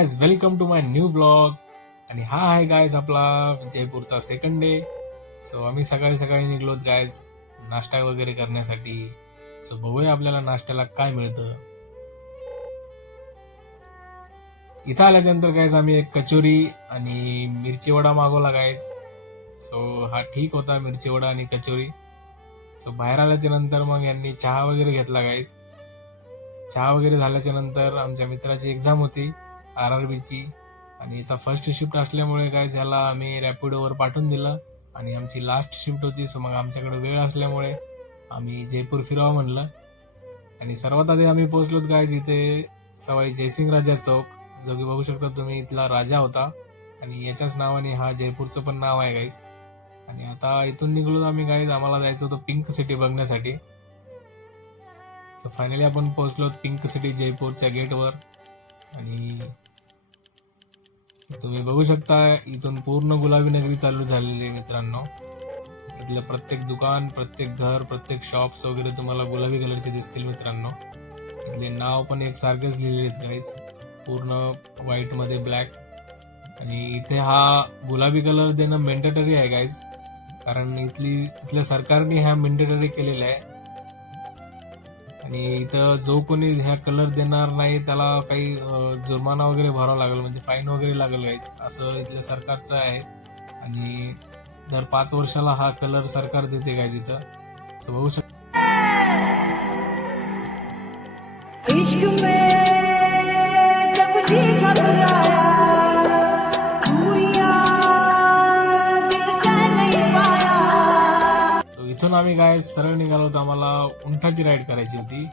Guys, welcome to my new blog. आणि हा आहे गायज आपला जयपूरचा सेकंड डे. सो आम्ही सकाळी सकाळी निघलोत गायज नाश्ता वगैरे करण्यासाठी. सो बघूया आपल्याला नाश्त्याला काय मिळतं. इथं आल्याच्यानंतर गायज आम्ही एक कचोरी आणि मिरची वडा मागवला गायज. सो हा ठीक होता, मिरची वडा आणि कचोरी. सो बाहेर आल्याच्या नंतर मग यांनी चहा वगैरे घेतला गायज. चहा वगैरे झाल्याच्या नंतर आमच्या मित्राची एक्झाम होती RRBची, आणि याचा फर्स्ट शिफ्ट असल्यामुळे काय ह्याला आम्ही रॅपिडोवर पाठवून दिलं आणि आमची लास्ट शिफ्ट होती. सो मग आमच्याकडे वेळ असल्यामुळे आम्ही जयपूर फिरावं म्हणलं. आणि सर्वात आधी आम्ही पोहोचलोत गायज इथे सवाई जयसिंग राजा चौक, जो की बघू शकता तुम्ही इथला राजा होता आणि याच्याच नावाने हा जयपूरचं पण नाव आहे गाईज. आणि आता इथून निघलो आम्ही गाईज, आम्हाला जायचं होतं पिंक सिटी बघण्यासाठी. सो फायनली आपण पोहोचलो पिंक सिटी जयपूरच्या गेटवर. आणि तुम्ही बघू शकता इथून पूर्ण गुलाबी नगरी चालू झालेली आहे मित्रांनो. इथलं प्रत्येक दुकान, प्रत्येक घर, प्रत्येक शॉप्स वगैरे तुम्हाला गुलाबी कलरचे दिसतील मित्रांनो. इथले नाव पण एक सारखेच लिहिलेले आहेत गाईज, पूर्ण व्हाईट मध्ये ब्लॅक. आणि इथे हा गुलाबी कलर देणं मेंडेटरी आहे गाईज, कारण इथल्या सरकारने हा मेंडेटरी केलेला आहे. आणि इथं जो कोणी ह्या कलर देणार नाही त्याला काही जुर्माना वगैरे भरावा लागेल, म्हणजे फाईन वगैरे लागेल गाईज, असं इथल्या सरकारचं आहे. आणि दर 5 वर्षाला हा कलर सरकार देते गाईज इथं. सो बघू शकता इथून आम्ही काय सरळ निघालो होतो, आम्हाला उंटाची राईड करायची होती.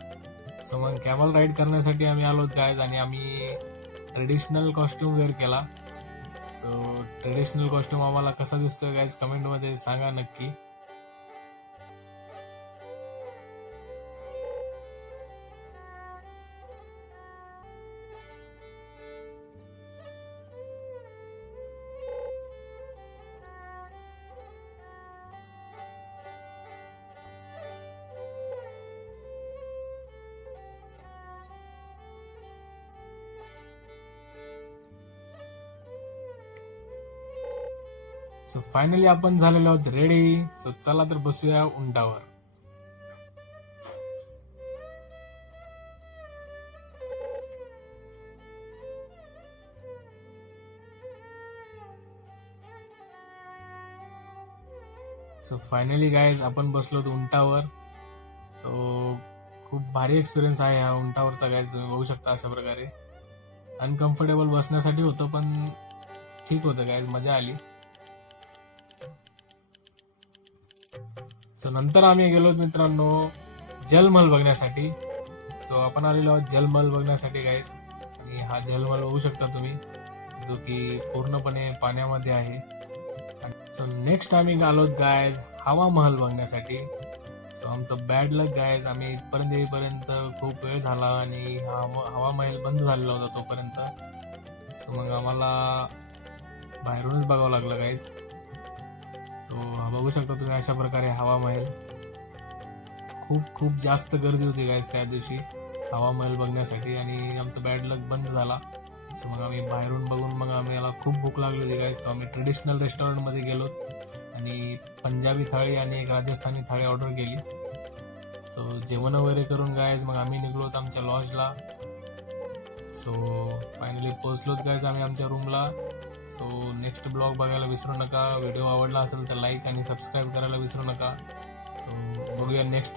सो मग कॅमल राईड करण्यासाठी आम्ही आलो गायज, आणि आम्ही ट्रेडिशनल कॉस्ट्युम वेअर केला. सो ट्रेडिशनल कॉस्ट्युम आम्हाला कसा दिसतोय गायज कमेंटमध्ये सांगा नक्की. सो फायनली आपण झालेलो आहोत रेडी. सो चला तर बसूया उंटावर. सो फायनली गायज आपण बसलो उंटावर. सो खूप भारी एक्सपिरियन्स आहे हा उंटावरचा गायज, तुम्ही बघू शकता अशा प्रकारे. अनकम्फर्टेबल बसण्यासाठी होतं पण ठीक होतं गायज, मजा आली. सो नंतर आम्ही गेलो मित्रांनो जलमहल बघण्यासाठी. सो आपण आलेलो आहोत जलमहल बघण्यासाठी गाईज. आणि हा जलमहल बघू शकता तुम्ही, जो की पूर्णपणे पाण्यामध्ये आहे. सो नेक्स्ट आम्ही आलोत गायज हवा महल बघण्यासाठी. सो आमचं बॅड लक गायज, आम्ही इथपर्यंत येईपर्यंत खूप वेळ झाला आणि हवा महल बंद झालेला होता तोपर्यंत. सो मग आम्हाला बाहेरूनच बघावं लागलं गायज. सो हा बघू शकता तुम्ही अशा प्रकारे हवा महल. खूप जास्त गर्दी होती गायज त्या दिवशी हवा महल बघण्यासाठी, आणि आमचं बॅड लक बंद झाला. सो मग आम्ही बाहेरून बघून मग आम्हाला खूप भूक लागली होती गायज. सो आम्ही ट्रेडिशनल रेस्टॉरंटमध्ये गेलो आणि पंजाबी थाळी आणि एक राजस्थानी थाळी ऑर्डर केली. सो जेवण वगैरे करून गायज मग आम्ही निघलोत आमच्या लॉजला. सो फायनली पोहोचलोत गायज आम्ही आमच्या रूमला. सो नेक्स्ट ब्लॉग बघायला विसरू नका. व्हिडिओ आवडला असेल तर लाईक आणि सबस्क्राईब करायला विसरू नका. सो बघूया नेक्स्ट